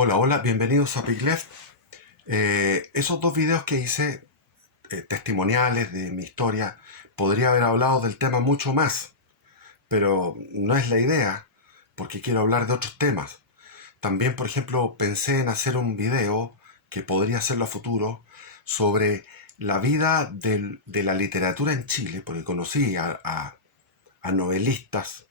Hola, hola, bienvenidos a Piglet. Esos dos videos que hice, testimoniales de mi historia, podría haber hablado del tema mucho más, pero no es la idea, porque quiero hablar de otros temas. También, por ejemplo, pensé en hacer un video que podría hacerlo a futuro sobre la vida de la literatura en Chile, porque conocí a novelistas,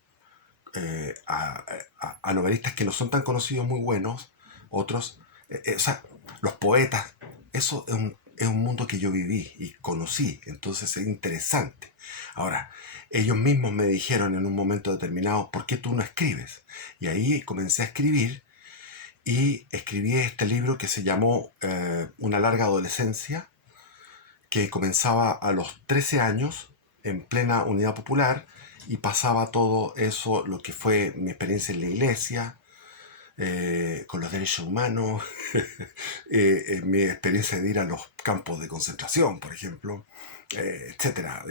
a novelistas que no son tan conocidos, muy buenos, otros, o sea, los poetas, eso es un mundo que yo viví y conocí, entonces es interesante. Ahora, ellos mismos me dijeron en un momento determinado, ¿por qué tú no escribes? Y ahí comencé a escribir y escribí este libro que se llamó Una larga adolescencia, que comenzaba a los 13 años en plena unidad popular y pasaba todo eso, lo que fue mi experiencia en la iglesia, con los derechos humanos, mi experiencia de ir a los campos de concentración, por ejemplo, etcétera.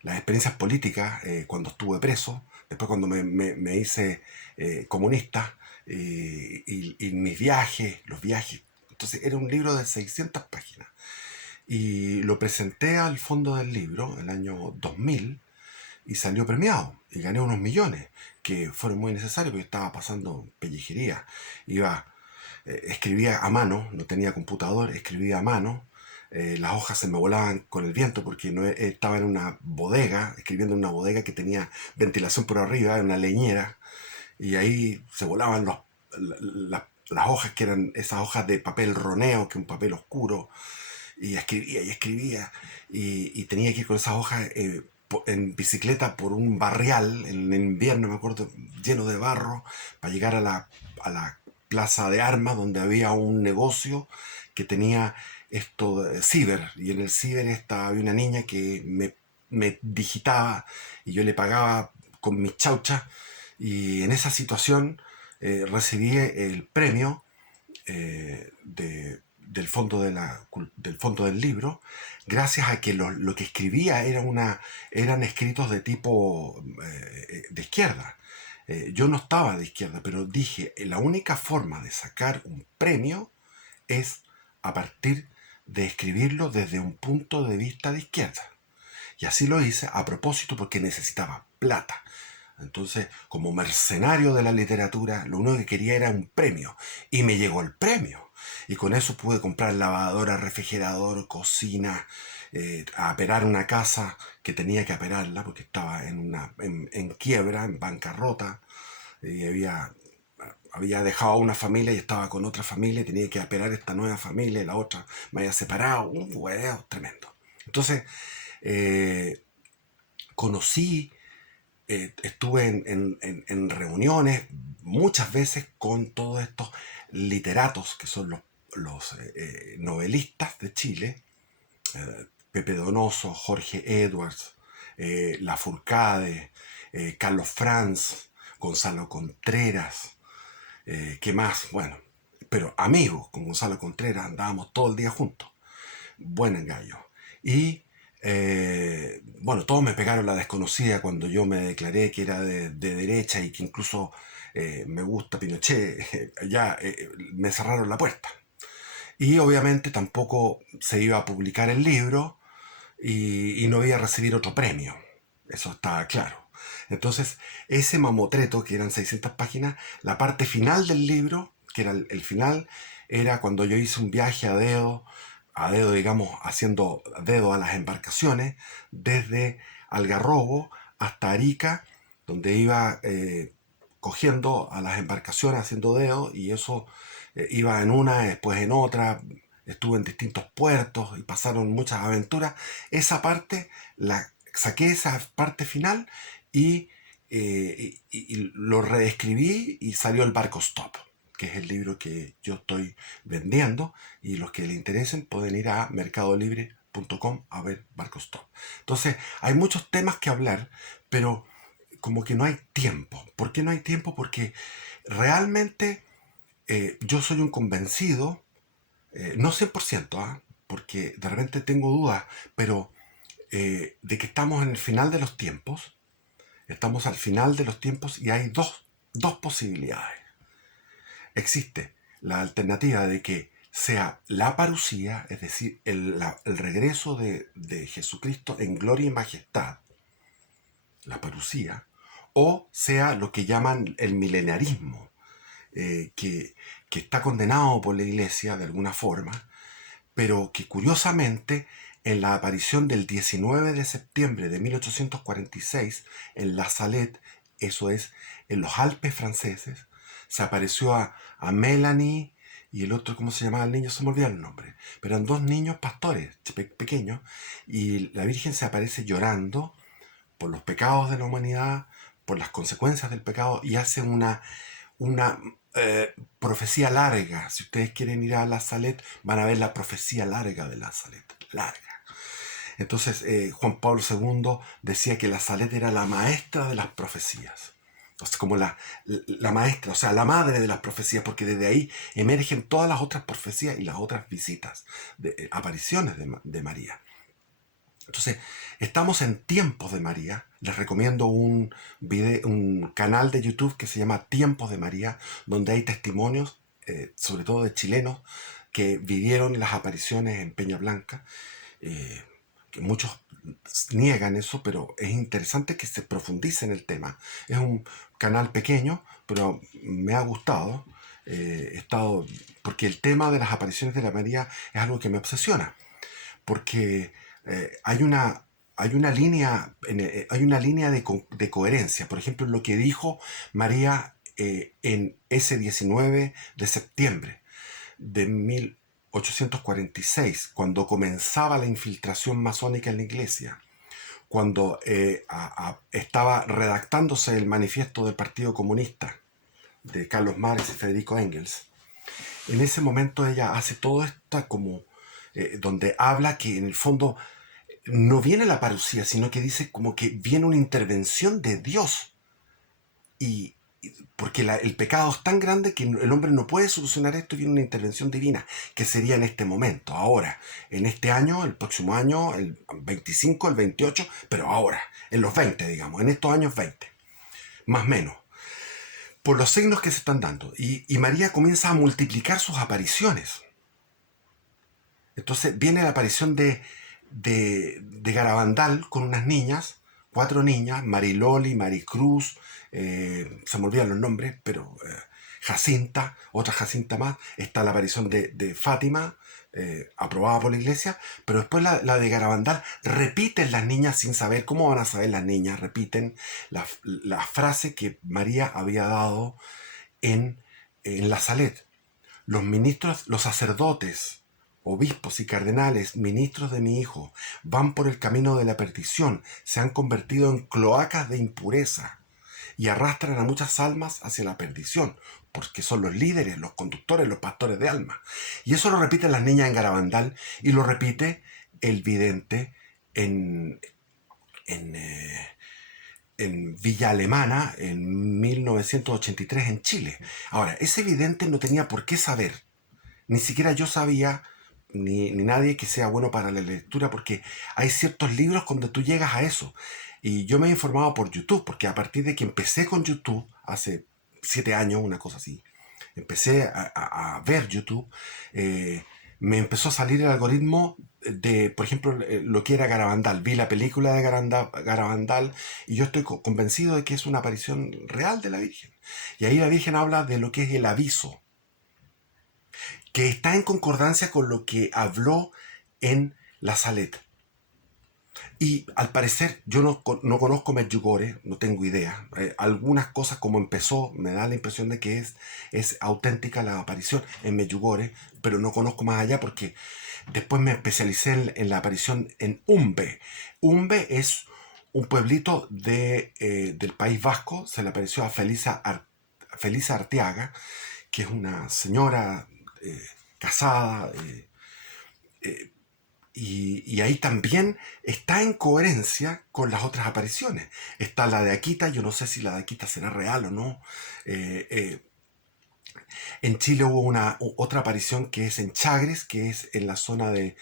Las experiencias políticas cuando estuve preso, después cuando me hice comunista, y mis viajes, los viajes. Entonces era un libro de 600 páginas y lo presenté al fondo del libro el año 2000 y salió premiado y gané unos millones que fueron muy necesarios porque estaba pasando pellejería. Iba, escribía a mano, no tenía computador, escribía a mano. Las hojas se me volaban con el viento porque no estaba en una bodega, escribiendo en una bodega que tenía ventilación por arriba, en una leñera, y ahí se volaban las hojas que eran esas hojas de papel roneo, que es un papel oscuro, y escribía y tenía que ir con esas hojas en bicicleta por un barrial en invierno, me acuerdo, lleno de barro, para llegar a la plaza de armas donde había un negocio que tenía esto de ciber, y en el ciber había una niña que me digitaba y yo le pagaba con mis chauchas, y en esa situación recibí el premio del fondo del fondo del libro, gracias a que lo que escribía eran escritos de tipo de izquierda. Yo no estaba de izquierda, pero dije, la única forma de sacar un premio es a partir de escribirlo desde un punto de vista de izquierda. Y así lo hice a propósito porque necesitaba plata. Entonces, como mercenario de la literatura, lo único que quería era un premio. Y me llegó el premio. Y con eso pude comprar lavadora, refrigerador, cocina, aperar una casa que tenía que aperarla porque estaba en quiebra, en bancarrota. Y había dejado a una familia y estaba con otra familia y tenía que aperar esta nueva familia y la otra me había separado. Un huevo tremendo. Entonces, eh, conocí, estuve en reuniones muchas veces con todos estos literatos que son los novelistas de Chile, Pepe Donoso, Jorge Edwards, Lafourcade, Carlos Franz, Gonzalo Contreras, ¿qué más? Bueno, pero amigos con Gonzalo Contreras, andábamos todo el día juntos, buen engaño. Y bueno, todos me pegaron la desconocida cuando yo me declaré que era de derecha y que incluso me gusta Pinochet. Ya me cerraron la puerta. Y obviamente tampoco se iba a publicar el libro y no iba a recibir otro premio. Eso estaba claro. Entonces, ese mamotreto, que eran 600 páginas, la parte final del libro, que era el final, era cuando yo hice un viaje a dedo, digamos, haciendo dedo a las embarcaciones, desde Algarrobo hasta Arica, donde iba cogiendo a las embarcaciones haciendo dedo, y eso iba en una, después en otra, estuve en distintos puertos y pasaron muchas aventuras. Esa parte, saqué esa parte final y, y lo reescribí y salió el Barco Stop, que es el libro que yo estoy vendiendo, y los que le interesen pueden ir a mercadolibre.com a ver Barco Stop. Entonces, hay muchos temas que hablar, pero como que no hay tiempo. ¿Por qué no hay tiempo? Porque realmente yo soy un convencido, no 100%, porque de repente tengo dudas, pero de que estamos en el final de los tiempos, estamos al final de los tiempos y hay dos posibilidades. Existe la alternativa de que sea la parucía, es decir, el regreso de Jesucristo en gloria y majestad, la parucía, o sea lo que llaman el milenarismo, que está condenado por la Iglesia de alguna forma, pero que curiosamente en la aparición del 19 de septiembre de 1846 en La Salette, eso es, en los Alpes franceses, se apareció a Melanie y el otro, ¿cómo se llamaba el niño? Se me olvidó el nombre, pero eran dos niños pastores pequeños, y la Virgen se aparece llorando por los pecados de la humanidad, por las consecuencias del pecado, y hace una profecía larga. Si ustedes quieren ir a La Salette, van a ver la profecía larga de La Salette. Larga. Entonces, Juan Pablo II decía que La Salette era la maestra de las profecías. O sea, como la maestra, o sea, la madre de las profecías, porque desde ahí emergen todas las otras profecías y las otras visitas, apariciones de María. Entonces, estamos en Tiempos de María. Les recomiendo un canal de YouTube que se llama Tiempos de María, donde hay testimonios, sobre todo de chilenos, que vivieron las apariciones en Peña Blanca, eh, que muchos niegan eso, pero es interesante que se profundice en el tema. Es un canal pequeño, pero me ha gustado. He estado, porque el tema de las apariciones de la María es algo que me obsesiona, porque hay una línea, hay una línea de coherencia. Por ejemplo, lo que dijo María en ese 19 de septiembre de 1846, cuando comenzaba la infiltración masónica en la iglesia, cuando estaba redactándose el manifiesto del Partido Comunista de Carlos Marx y Federico Engels. En ese momento ella hace todo esto como donde habla que en el fondo no viene la parucía, sino que dice como que viene una intervención de Dios. Y porque el pecado es tan grande que el hombre no puede solucionar esto, y viene una intervención divina, que sería en este momento, ahora, en este año, el próximo año, el 25, el 28, pero ahora, en los 20, digamos, en estos años 20, más o menos, por los signos que se están dando. Y María comienza a multiplicar sus apariciones. Entonces viene la aparición de Garabandal con unas niñas, 4 niñas, Mariloli, Maricruz, se me olvidan los nombres, pero Jacinta, otra Jacinta más. Está la aparición de Fátima, aprobada por la iglesia, pero después la de Garabandal. Repiten las niñas sin saber. ¿Cómo van a saber las niñas? Repiten la frase que María había dado en la Salet. Los ministros, los sacerdotes, obispos y cardenales, ministros de mi hijo, van por el camino de la perdición, se han convertido en cloacas de impureza y arrastran a muchas almas hacia la perdición, porque son los líderes, los conductores, los pastores de almas. Y eso lo repiten las niñas en Garabandal, y lo repite el vidente en, en, eh, en Villa Alemana en 1983 en Chile. Ahora, ese vidente no tenía por qué saber, ni siquiera yo sabía, ni nadie que sea bueno para la lectura, porque hay ciertos libros donde tú llegas a eso. Y yo me he informado por YouTube, porque a partir de que empecé con YouTube, hace 7 años, una cosa así, empecé a ver YouTube, eh, me empezó a salir el algoritmo de, por ejemplo, lo que era Garabandal. Vi la película de Garabandal, y yo estoy convencido de que es una aparición real de la Virgen. Y ahí la Virgen habla de lo que es el aviso, que está en concordancia con lo que habló en La Salette. Y al parecer, yo no conozco Medjugorje, no tengo idea. Algunas cosas, como empezó, me da la impresión de que es auténtica la aparición en Medjugorje, pero no conozco más allá, porque después me especialicé en la aparición en Umbe. Umbe es un pueblito del País Vasco. Se le apareció a Felisa Arteaga, que es una señora casada, y ahí también está en coherencia con las otras apariciones. Está la de Akita, yo no sé si la de Akita será real o no. Eh, eh, en Chile hubo otra aparición que es en Chagres, que es en la zona de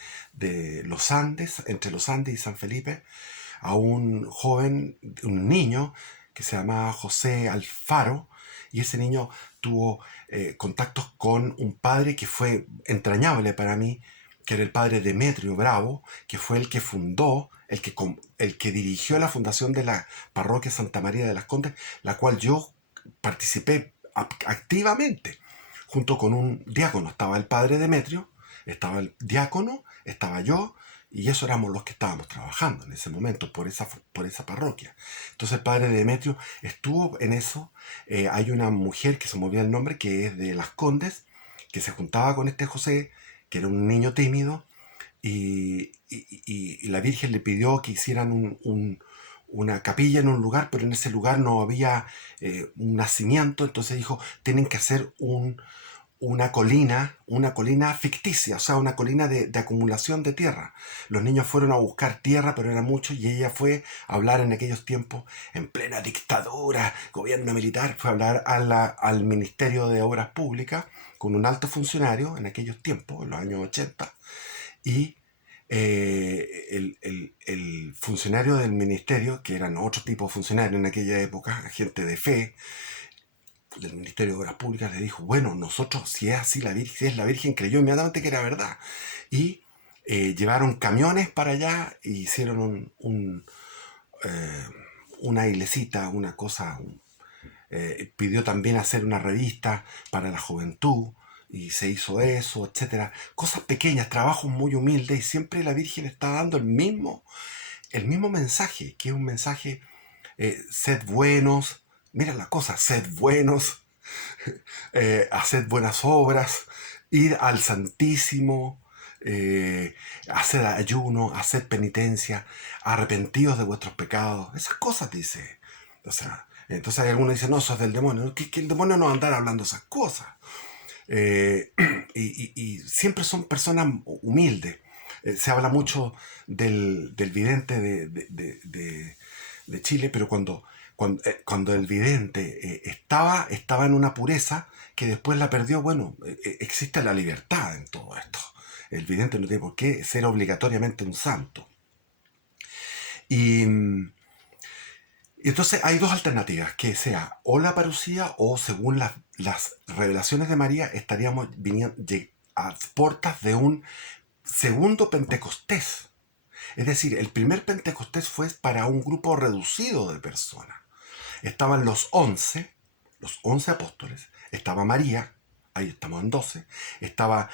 los Andes, entre los Andes y San Felipe, a un joven, un niño, que se llamaba José Alfaro, y ese niño tuvo contactos con un padre que fue entrañable para mí, que era el padre Demetrio Bravo, que fue el que fundó, el que dirigió la fundación de la parroquia Santa María de las Condes, la cual yo participé activamente, junto con un diácono. Estaba el padre Demetrio, estaba el diácono, estaba yo, y eso éramos los que estábamos trabajando en ese momento por esa parroquia. Entonces el padre Demetrio estuvo en eso. Hay una mujer que se me olvida el nombre, que es de Las Condes, que se juntaba con este José, que era un niño tímido, y la Virgen le pidió que hicieran una capilla en un lugar, pero en ese lugar no había un nacimiento. Entonces dijo, tienen que hacer una colina ficticia, o sea, una colina de acumulación de tierra. Los niños fueron a buscar tierra, pero era mucho, y ella fue a hablar en aquellos tiempos, en plena dictadura, gobierno militar, fue a hablar al Ministerio de Obras Públicas con un alto funcionario en aquellos tiempos, en los años 80, y el funcionario del ministerio, que eran otro tipo de funcionarios en aquella época, gente de fe, del Ministerio de Obras Públicas, le dijo, bueno, nosotros, si es así, si es la Virgen, creyó inmediatamente que era verdad. Y llevaron camiones para allá e hicieron eh, una iglesita, una cosa. Pidió también hacer una revista para la juventud y se hizo eso, etcétera. Cosas pequeñas, trabajos muy humildes, y siempre la Virgen está dando el mismo mensaje, que es un mensaje, sed buenos, mira la cosa, sed buenos, haced buenas obras, ir al Santísimo, hacer ayuno, hacer penitencia, arrepentidos de vuestros pecados, esas cosas dice. O sea, entonces hay algunos que dicen, no, eso es del demonio, ¿no? Que el demonio no va a andar hablando esas cosas. Eh, y siempre son personas humildes. Se habla mucho del vidente de Chile, pero cuando el vidente estaba en una pureza que después la perdió, bueno, existe la libertad en todo esto. El vidente no tiene por qué ser obligatoriamente un santo. Y, y entonces hay dos alternativas, que sea o la parucía o, según las revelaciones de María, estaríamos a puertas de un segundo Pentecostés. Es decir, el primer Pentecostés fue para un grupo reducido de personas. Estaban los 11 apóstoles, estaba María, ahí estamos en 12, estaba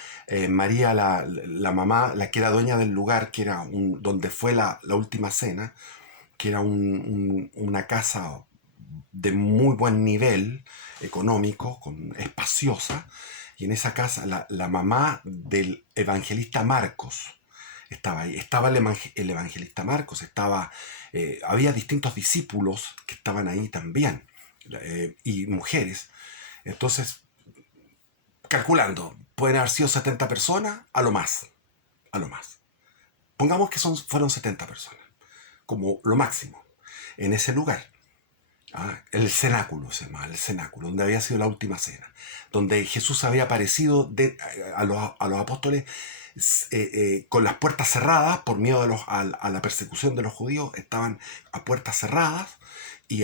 María, la mamá, la que era dueña del lugar, que era donde fue la última cena, que era una casa de muy buen nivel económico, espaciosa, y en esa casa la mamá del evangelista Marcos estaba ahí. Estaba el evangelista Marcos, había distintos discípulos que estaban ahí también, y mujeres. Entonces, calculando, pueden haber sido 70 personas, a lo más, a lo más. Pongamos que fueron 70 personas, como lo máximo, en ese lugar. El cenáculo se llama, el cenáculo, donde había sido la última cena, donde Jesús había aparecido a los apóstoles con las puertas cerradas por miedo a la persecución de los judíos. Estaban a puertas cerradas, y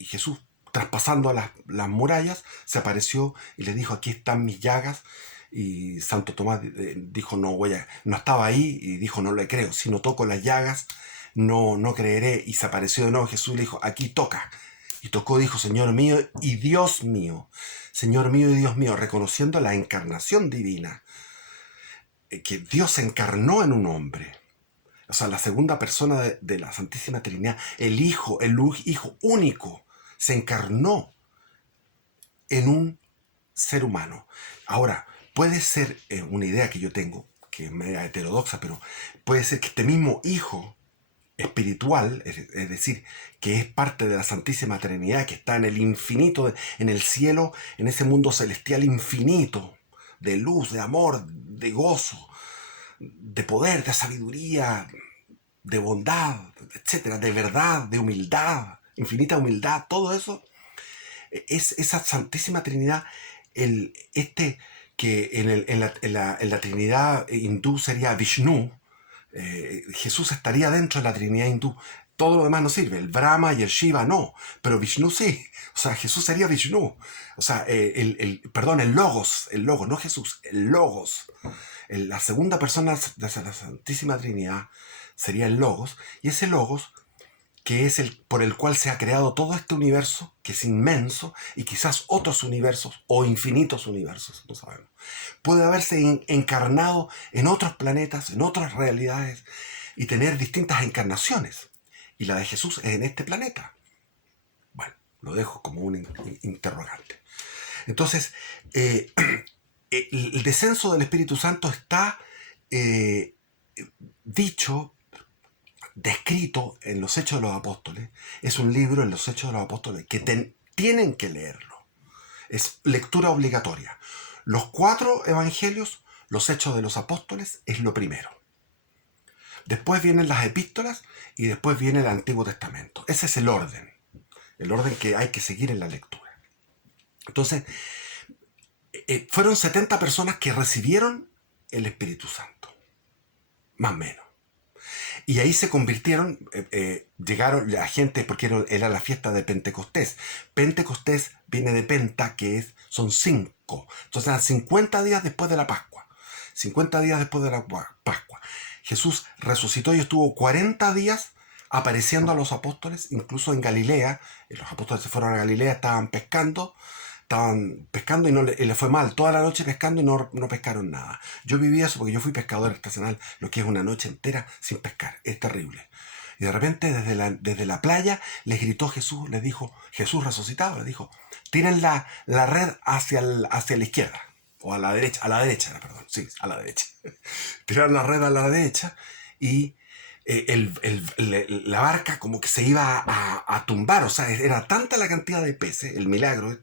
Jesús, traspasando las murallas, se apareció y les dijo, aquí están mis llagas. Y Santo Tomás dijo, no estaba ahí, y dijo, no le creo, si no toco las llagas, no creeré. Y se apareció de nuevo Jesús y le dijo, aquí toca. Y tocó, dijo, Señor mío y Dios mío, Señor mío y Dios mío, reconociendo la encarnación divina, que Dios se encarnó en un hombre. O sea, la segunda persona de la Santísima Trinidad, el Hijo único, se encarnó en un ser humano. Ahora, puede ser una idea que yo tengo, que es media heterodoxa, pero puede ser que este mismo Hijo espiritual, es decir, que es parte de la Santísima Trinidad, que está en el infinito, en el cielo, en ese mundo celestial infinito, de luz, de amor, de gozo, de poder, de sabiduría, de bondad, etcétera, de verdad, de humildad, infinita humildad, todo eso es esa Santísima Trinidad, que en la Trinidad hindú sería Vishnu. Jesús estaría dentro de la Trinidad hindú. todo lo demás no sirve. El Brahma y el Shiva no, pero Vishnu sí. O sea, Jesús sería Vishnu. O sea, el Logos, no Jesús, el Logos. La segunda persona de la Santísima Trinidad sería el Logos. Y ese Logos, que es el por el cual se ha creado todo este universo, que es inmenso, y quizás otros universos o infinitos universos, no sabemos, puede haberse encarnado en otros planetas, en otras realidades, y tener distintas encarnaciones. Y la de Jesús es en este planeta. Bueno, lo dejo como un interrogante. Entonces, el descenso del Espíritu Santo está dicho, descrito en los Hechos de los Apóstoles. Es un libro en los Hechos de los Apóstoles que tienen que leerlo. Es lectura obligatoria. Los 4 evangelios, los Hechos de los Apóstoles, es lo primero. Después vienen las epístolas y después viene el Antiguo Testamento. Ese es el orden que hay que seguir en la lectura. Entonces, fueron 70 personas que recibieron el Espíritu Santo, más o menos. Y ahí se convirtieron, llegaron la gente, porque era la fiesta de Pentecostés. Pentecostés viene de Penta, son 5. Entonces eran 50 días después de la Pascua. 50 días después de la Pascua. Jesús resucitó y estuvo 40 días apareciendo a los apóstoles, incluso en Galilea. Los apóstoles se fueron a Galilea, estaban pescando y no les fue mal. Toda la noche pescando y no pescaron nada. Yo viví eso porque yo fui pescador estacional, lo que es una noche entera sin pescar. Es terrible. Y de repente desde la playa les gritó Jesús, les dijo, Jesús resucitado, les dijo, tiren la red hacia la izquierda. O a la derecha, perdón, sí, a la derecha. Tiraron la red a la derecha y la barca como que se iba a tumbar. O sea, era tanta la cantidad de peces, el milagro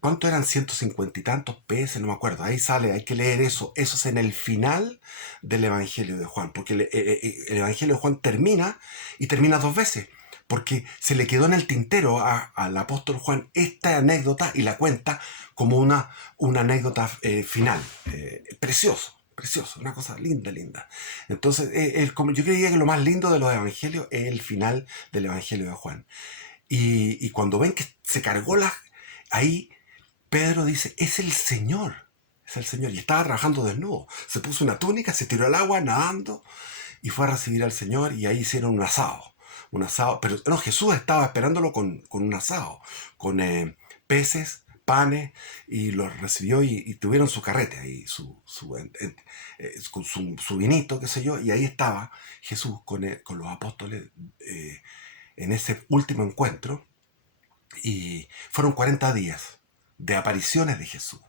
¿cuánto eran? 150 y tantos peces, no me acuerdo. Ahí sale, hay que leer eso. Eso es en el final del Evangelio de Juan, porque el Evangelio de Juan termina 2 veces, porque se le quedó en el tintero al apóstol Juan esta anécdota y la cuenta como una anécdota final. Precioso, una cosa linda. Entonces, como yo creía que lo más lindo de los evangelios es el final del Evangelio de Juan. Y cuando ven que se cargó ahí Pedro dice, es el Señor. Y estaba trabajando desnudo. Se puso una túnica, se tiró al agua nadando y fue a recibir al Señor y ahí hicieron un asado. Pero no, Jesús estaba esperándolo con un asado, con peces, panes, y los recibió y tuvieron su carrete ahí, con su vinito, qué sé yo, y ahí estaba Jesús con los apóstoles en ese último encuentro. Y fueron 40 días de apariciones de Jesús.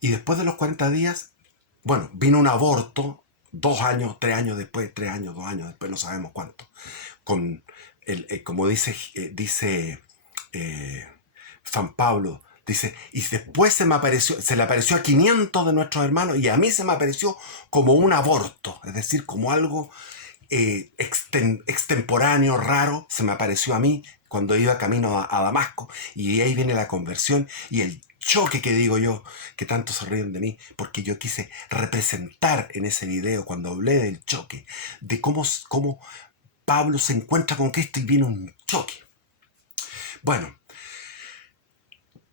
Y después de los 40 días, bueno, vino un aborto, 2 años, 3 años después, 3 años, 2 años después, no sabemos cuánto. Como dice San Pablo, dice, y después se le apareció a 500 de nuestros hermanos y a mí se me apareció como un aborto, es decir, como algo extemporáneo, raro, se me apareció a mí cuando iba camino a Damasco, y ahí viene la conversión y el choque que digo yo, que tanto se ríen de mí, porque yo quise representar en ese video, cuando hablé del choque, de cómo Pablo se encuentra con Cristo y viene un choque. Bueno,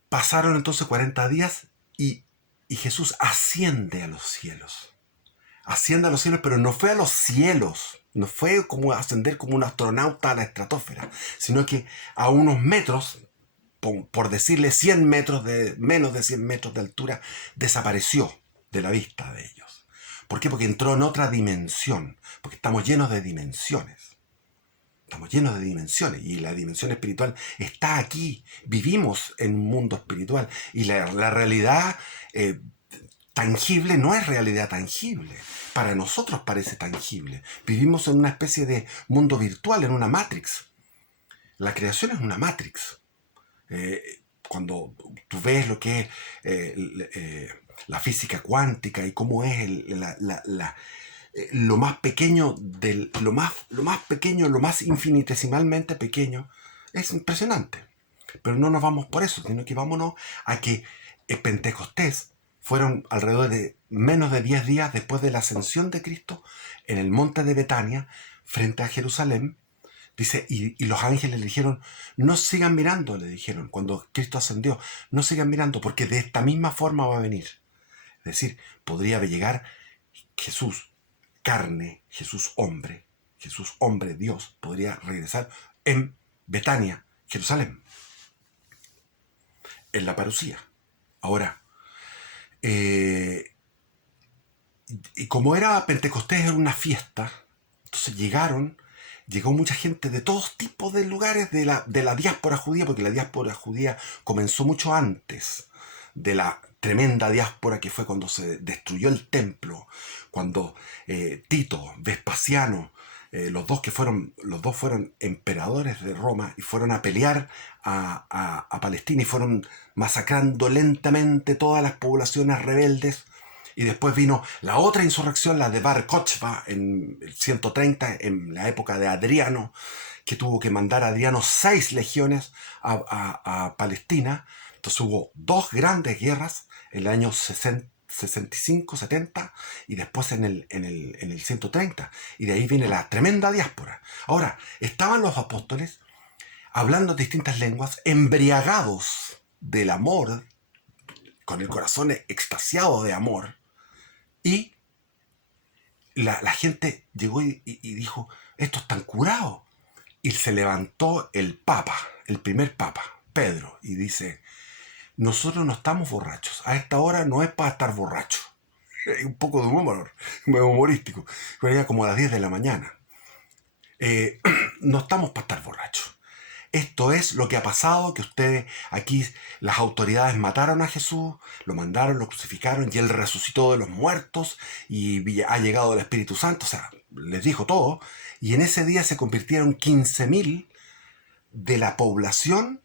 pasaron entonces 40 días y Jesús asciende a los cielos. Asciende a los cielos, pero no fue a los cielos, no fue como ascender como un astronauta a la estratosfera, sino que a unos metros, por decirle 100 metros, menos de 100 metros de altura, desapareció de la vista de ellos. ¿Por qué? Porque entró en otra dimensión, porque estamos llenos de dimensiones. Estamos llenos de dimensiones y la dimensión espiritual está aquí. Vivimos en un mundo espiritual y la realidad tangible no es realidad tangible. Para nosotros parece tangible. Vivimos en una especie de mundo virtual, en una matrix. La creación es una matrix. Cuando tú ves lo que es la física cuántica y cómo es lo más pequeño, lo más pequeño, lo más infinitesimalmente pequeño, es impresionante. Pero no nos vamos por eso, sino que vámonos a que Pentecostés fueron alrededor de menos de 10 días después de la ascensión de Cristo en el monte de Betania. frente a Jerusalén. Dice, y los ángeles le dijeron, no sigan mirando, le dijeron, cuando Cristo ascendió, no sigan mirando, porque de esta misma forma va a venir. Es decir, podría llegar Jesús, carne, Jesús hombre, Dios, podría regresar en Betania, Jerusalén, en la parucía. Ahora, y como era Pentecostés, era una fiesta, entonces llegó mucha gente de todos tipos de lugares de la diáspora judía, porque la diáspora judía comenzó mucho antes de la tremenda diáspora que fue cuando se destruyó el templo, cuando Tito, Vespasiano, los dos fueron emperadores de Roma y fueron a pelear a Palestina y fueron masacrando lentamente todas las poblaciones rebeldes. Y después vino la otra insurrección, la de Bar Kokhba, en el 130, en la época de Adriano, que tuvo que mandar a Adriano 6 legiones a Palestina. Entonces hubo 2 grandes guerras en el año 65, 70 y después en el 130. Y de ahí viene la tremenda diáspora. Ahora, estaban los apóstoles hablando distintas lenguas, embriagados del amor, con el corazón extasiado de amor. Y la gente llegó y dijo, estos están curados. Y se levantó el papa, el primer papa, Pedro, y dice, nosotros no estamos borrachos. A esta hora no es para estar borracho. Un poco de humor, humorístico. Pero era como a las 10 de la mañana. No estamos para estar borrachos. Esto es lo que ha pasado, que ustedes aquí, las autoridades mataron a Jesús, lo mandaron, lo crucificaron y él resucitó de los muertos y ha llegado el Espíritu Santo, o sea, les dijo todo. Y en ese día se convirtieron 15.000 de la población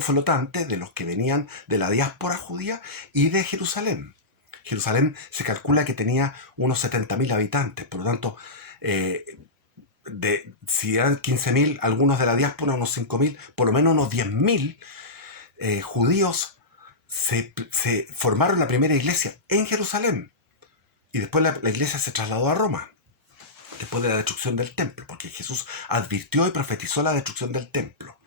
flotante, de los que venían de la diáspora judía y de Jerusalén. Jerusalén se calcula que tenía unos 70.000 habitantes, por lo tanto, si eran 15.000, algunos de la diáspora, unos 5.000, por lo menos unos 10.000 judíos se formaron la primera iglesia en Jerusalén. Y después la iglesia se trasladó a Roma, después de la destrucción del templo, porque Jesús advirtió y profetizó la destrucción del templo.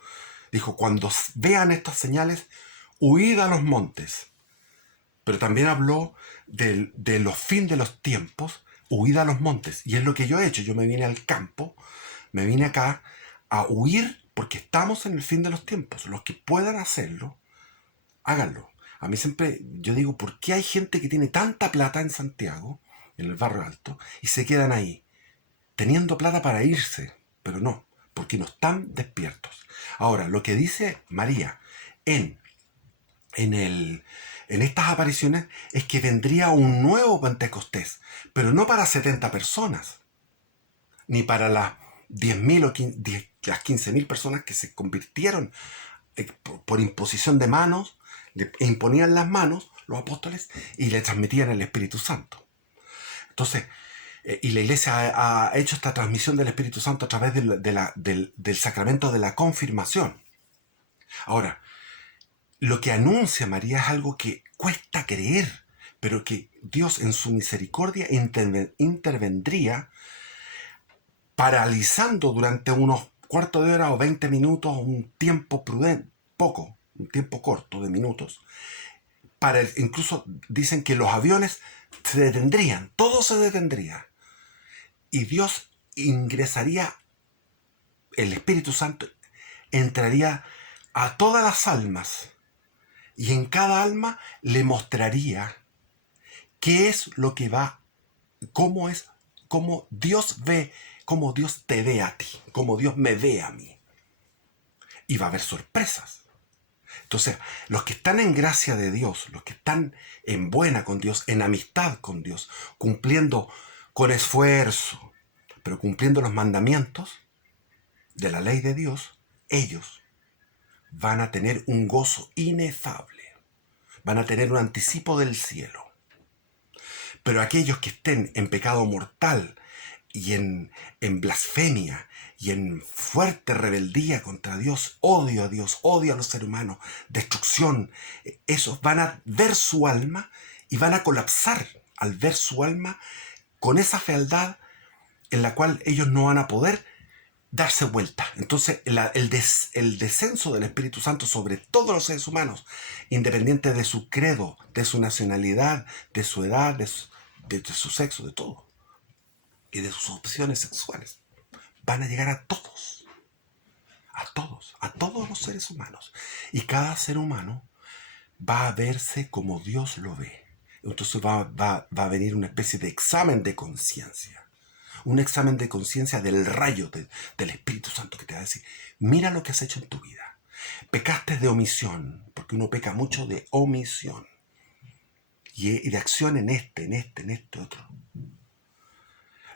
Dijo, cuando vean estas señales, huid a los montes. Pero también habló de los fin de los tiempos, huid a los montes. Y es lo que yo he hecho. Yo me vine al campo, me vine acá a huir porque estamos en el fin de los tiempos. Los que puedan hacerlo, háganlo. A mí siempre, yo digo, ¿por qué hay gente que tiene tanta plata en Santiago, en el Barrio Alto, y se quedan ahí, teniendo plata para irse? Pero no, porque no están despiertos. Ahora, lo que dice María en estas apariciones es que vendría un nuevo Pentecostés, pero no para 70 personas, ni para las 10.000 o las 15.000 personas que se convirtieron por imposición de manos, le imponían las manos los apóstoles y le transmitían el Espíritu Santo. Entonces, y la iglesia ha hecho esta transmisión del Espíritu Santo a través del sacramento de la confirmación. Ahora, lo que anuncia María es algo que cuesta creer, pero que Dios en su misericordia intervendría paralizando durante unos cuarto de hora o 20 minutos, un tiempo prudente, un tiempo corto de minutos. Incluso dicen que los aviones se detendrían, todo se detendría. Y Dios ingresaría, el Espíritu Santo entraría a todas las almas y en cada alma le mostraría qué es lo que va, cómo Dios ve, cómo Dios te ve a ti, cómo Dios me ve a mí. Y va a haber sorpresas. Entonces, los que están en gracia de Dios, los que están en buena con Dios, en amistad con Dios, cumpliendo con esfuerzo, pero cumpliendo los mandamientos de la ley de Dios, ellos van a tener un gozo inefable. Van a tener un anticipo del cielo. Pero aquellos que estén en pecado mortal y en blasfemia y en fuerte rebeldía contra Dios, odio a Dios, odio a los seres humanos, destrucción, esos van a ver su alma y van a colapsar al ver su alma con esa fealdad, en la cual ellos no van a poder darse vuelta. Entonces el descenso del Espíritu Santo sobre todos los seres humanos, independiente de su credo, de su nacionalidad, de su edad, de su sexo, de todo, y de sus opciones sexuales, van a llegar a todos los seres humanos. Y cada ser humano va a verse como Dios lo ve. Entonces va a venir una especie de examen de conciencia. Un examen de conciencia del rayo del Espíritu Santo que te va a decir, mira lo que has hecho en tu vida. Pecaste de omisión, porque uno peca mucho de omisión. Y de acción en este otro.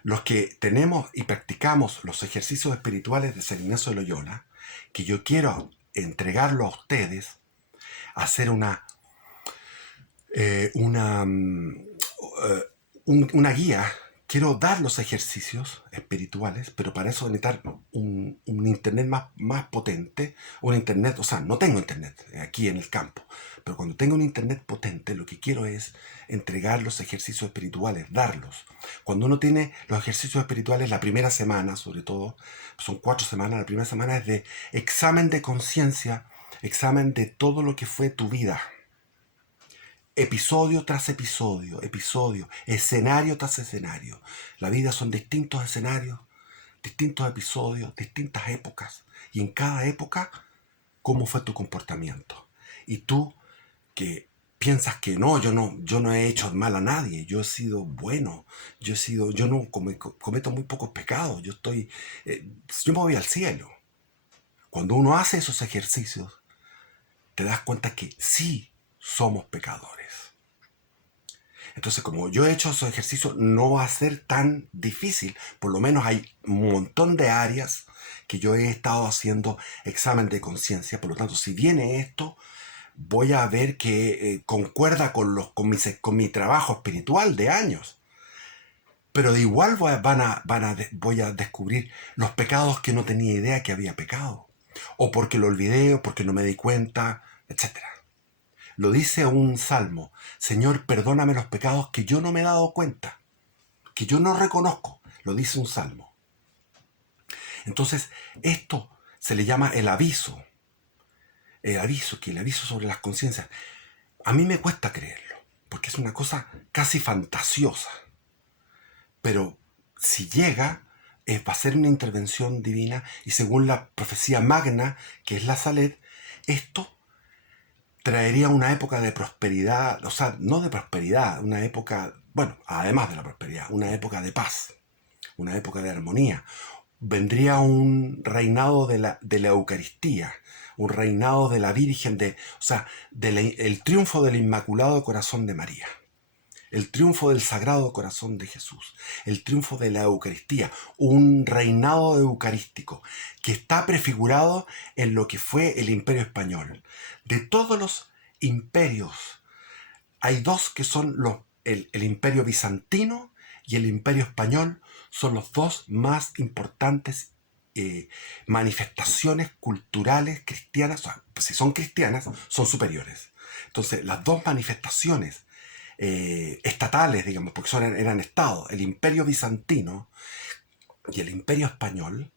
Los que tenemos y practicamos los ejercicios espirituales de San Ignacio de Loyola, que yo quiero entregarlo a ustedes, hacer una guía. Quiero dar los ejercicios espirituales, pero para eso necesitar un internet más potente, un internet, o sea, no tengo internet aquí en el campo, pero cuando tengo un internet potente, lo que quiero es entregar los ejercicios espirituales, darlos. Cuando uno tiene los ejercicios espirituales, la primera semana, sobre todo, son 4 semanas, la primera semana es de examen de conciencia, examen de todo lo que fue tu vida. Episodio tras episodio, escenario tras escenario. La vida son distintos escenarios, distintos episodios, distintas épocas. Y en cada época, ¿cómo fue tu comportamiento? Y tú que piensas que no, yo no he hecho mal a nadie, yo he sido bueno, yo no cometo muy pocos pecados, yo me voy al cielo. Cuando uno hace esos ejercicios, te das cuenta que sí somos pecadores. Entonces, como yo he hecho esos ejercicios, no va a ser tan difícil. Por lo menos hay un montón de áreas que yo he estado haciendo examen de conciencia. Por lo tanto, si viene esto, voy a ver que concuerda con mi trabajo espiritual de años. Pero de igual voy a descubrir los pecados que no tenía idea que había pecado. O porque lo olvidé, o porque no me di cuenta, etcétera. Lo dice un salmo: Señor, perdóname los pecados que yo no me he dado cuenta, que yo no reconozco. Lo dice un salmo. Entonces, esto se le llama el aviso. El aviso sobre las conciencias. A mí me cuesta creerlo, porque es una cosa casi fantasiosa. Pero si llega, va a ser una intervención divina, y según la profecía magna, que es la Salet, esto traería una época de prosperidad, o sea, no de prosperidad, una época, bueno, además de la prosperidad, una época de paz, una época de armonía. Vendría un reinado de la Eucaristía, un reinado de la Virgen, o sea, el triunfo del Inmaculado Corazón de María, el triunfo del Sagrado Corazón de Jesús, el triunfo de la Eucaristía, un reinado eucarístico que está prefigurado en lo que fue el Imperio Español. De todos los imperios, hay dos que son el Imperio Bizantino y el Imperio Español, son los dos más importantes manifestaciones culturales cristianas. O sea, pues si son cristianas, son superiores. Entonces, las dos manifestaciones estatales, digamos, porque eran estados, el Imperio Bizantino y el Imperio Español,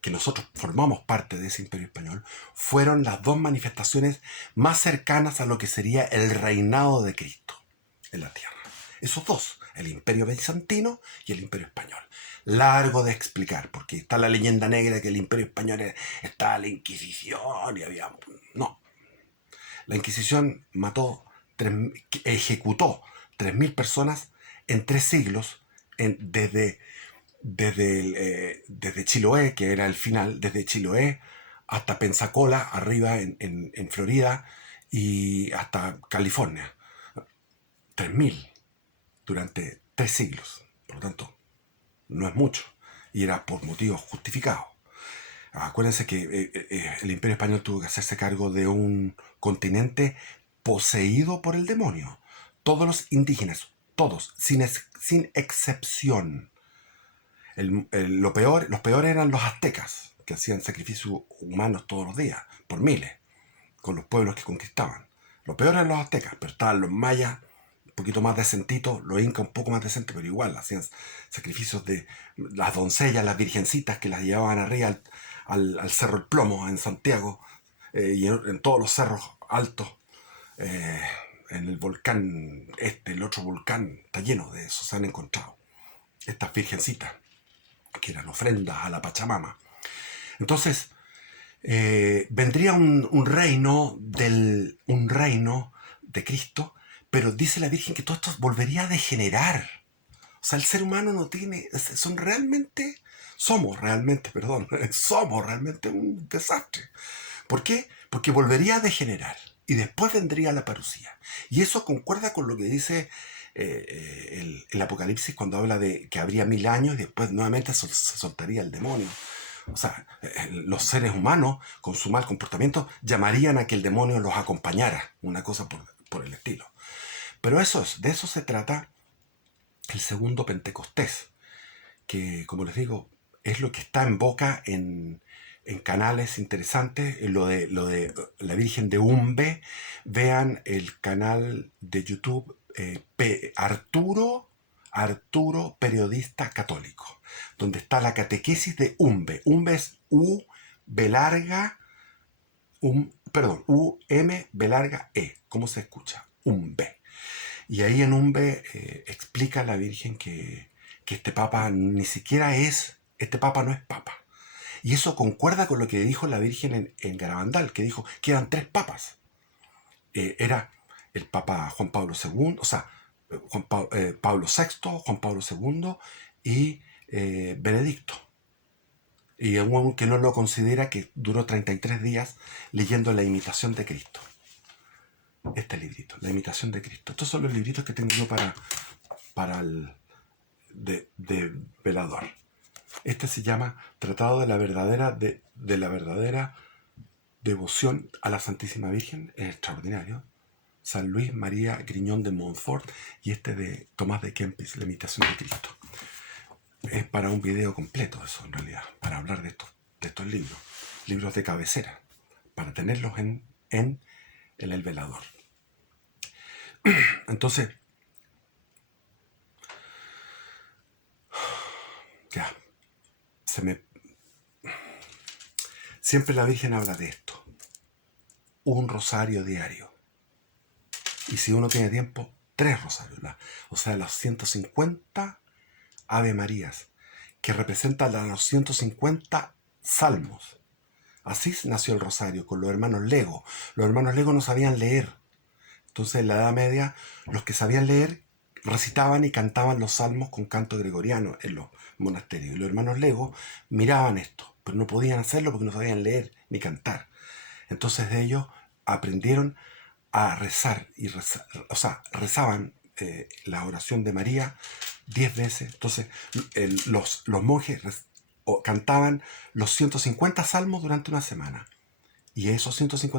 que nosotros formamos parte de ese Imperio Español, fueron las dos manifestaciones más cercanas a lo que sería el reinado de Cristo en la tierra. Esos dos, el Imperio Bizantino y el Imperio Español. Largo de explicar, porque está la leyenda negra que el Imperio Español estaba la Inquisición y había... No. La Inquisición ejecutó 3.000 personas en 3 siglos, desde Chiloé, que era el final, desde Chiloé hasta Pensacola, arriba en Florida, y hasta California. 3.000 durante 3 siglos. Por lo tanto, no es mucho. Y era por motivos justificados. Acuérdense que el Imperio Español tuvo que hacerse cargo de un continente poseído por el demonio. Todos los indígenas, todos, sin excepción. Los peores eran los aztecas, que hacían sacrificios humanos todos los días, por miles, con los pueblos que conquistaban. Los peores eran los aztecas, pero estaban los mayas poquito más decentito, los incas un poco más decentes, pero igual hacían sacrificios de las doncellas, las virgencitas que las llevaban arriba al Cerro El Plomo en Santiago, y en todos los cerros altos, eh, en el volcán el otro volcán está lleno de eso, se han encontrado estas virgencitas que eran ofrendas a la Pachamama. Entonces, vendría un reino un reino de Cristo, pero dice la Virgen que todo esto volvería a degenerar. O sea, el ser humano no tiene, somos realmente, perdón, somos realmente un desastre. ¿Por qué? Porque volvería a degenerar y después vendría la parucía. Y eso concuerda con lo que dice el Apocalipsis cuando habla de que habría 1000 años y después nuevamente se soltaría el demonio. O sea, los seres humanos, con su mal comportamiento, llamarían a que el demonio los acompañara, una cosa por el estilo. Pero de eso se trata el segundo Pentecostés, que, como les digo, es lo que está en boca en canales interesantes. Lo de la Virgen de Umbe, vean el canal de YouTube Arturo Periodista Católico, donde está la catequesis de Umbe. Umbe es B larga, U-M B larga E. ¿Cómo se escucha? Umbe. Y ahí en Umbe explica la Virgen que este Papa ni siquiera este Papa no es Papa. Y eso concuerda con lo que dijo la Virgen en Garabandal, que dijo que eran 3 papas. Era el Papa Juan Pablo II, o sea, Pablo VI, Juan Pablo II y Benedicto. Y aún que no lo considera, que duró 33 días leyendo La Imitación de Cristo. Este librito, La Imitación de Cristo. Estos son los libritos que tengo yo para el de velador. Este se llama Tratado de la verdadera devoción a la Santísima Virgen. Es extraordinario. San Luis María Griñón de Montfort, y este de Tomás de Kempis, La Imitación de Cristo. Es para un video completo eso, en realidad, para hablar de estos libros de cabecera, para tenerlos en el velador. Entonces, ya, siempre la Virgen habla de esto, un rosario diario. Y si uno tiene tiempo, 3 rosarios, o sea, los 150 Ave Marías, que representan los 150 salmos. Así nació el rosario, con los hermanos Lego. Los hermanos Lego no sabían leer. Entonces, en la Edad Media, los que sabían leer recitaban y cantaban los salmos con canto gregoriano en los monasterios. Y los hermanos Lego miraban esto, pero no podían hacerlo porque no sabían leer ni cantar. Entonces, de ellos aprendieron a rezar, o sea, rezaban la oración de María 10 veces. Entonces, los monjes cantaban los 150 salmos durante una semana. Y esos 150